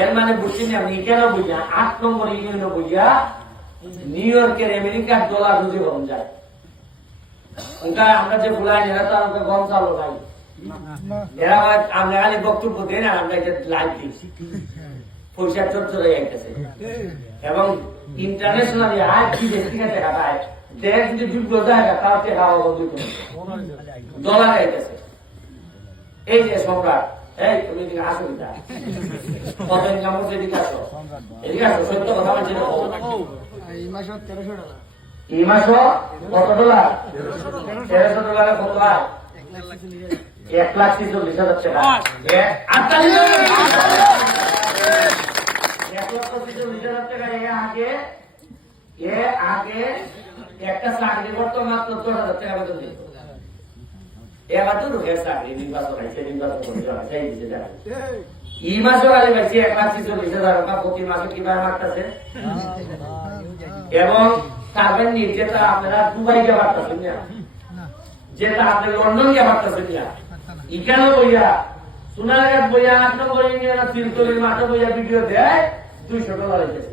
এর মানে বুঝছেন আপনি কেন বুঝা আট নম্বর ইউনিয়নে বুঝা, নিউ ইয়র্কের আমেরিকার ডলার রুজি কম যায়। আমরা যে ফুলাই এরা তো আমাকে গম চালো নাই এরা আমরা খালি বক্তব্য দেই না, আমরা এটা লাইভ দিচ্ছি পয়সা চোর চলে যাইতেছে এবং ইন্টারন্যাশনালি আজ কি টাকা পায়। দেশ যদি যুদ্ধ যায় তার টাকা পাবো দুই ডলার আইতেছে। এই যে সম্রাট এই তুমি এদিকে আসো কিনা কত ইনকাম এদিকে আসো। এদিকে আসো সত্য কথা বলছি এই মাসে তেরোশো টাকা এই মাস কত ডলার? তেরোশো ডলারে কত লাখ এক লাখ ছিচল্লিশ হাজার টাকা। এক লক্ষ ছিচল্লিশ হাজার টাকা আগে এ আগে একটা চাকরি করতো মাত্র দশ হাজার টাকা বেতন দিত এবার তো রোগের চাকরি নির্বাচন হয়েছে নির্বাচন করতে সেই দিছে টাকা এই মাসও আগে পাইছি এক লাখ ছিচল্লিশ হাজার টাকা প্রতি মাসে কীভাবে মারতেছে এবং তারপরে যেটা আপনারা দুবাই গিয়ে পারতেছেন না। যেটা আপনি লন্ডন গিয়ে পারতেছেন না। এখানে বইয়া সোনারঘাট বইয়া আট নম্বর তিলতলির মাঠে বইয়া ভিডিও দেয় দুইশো ডলার এসেছে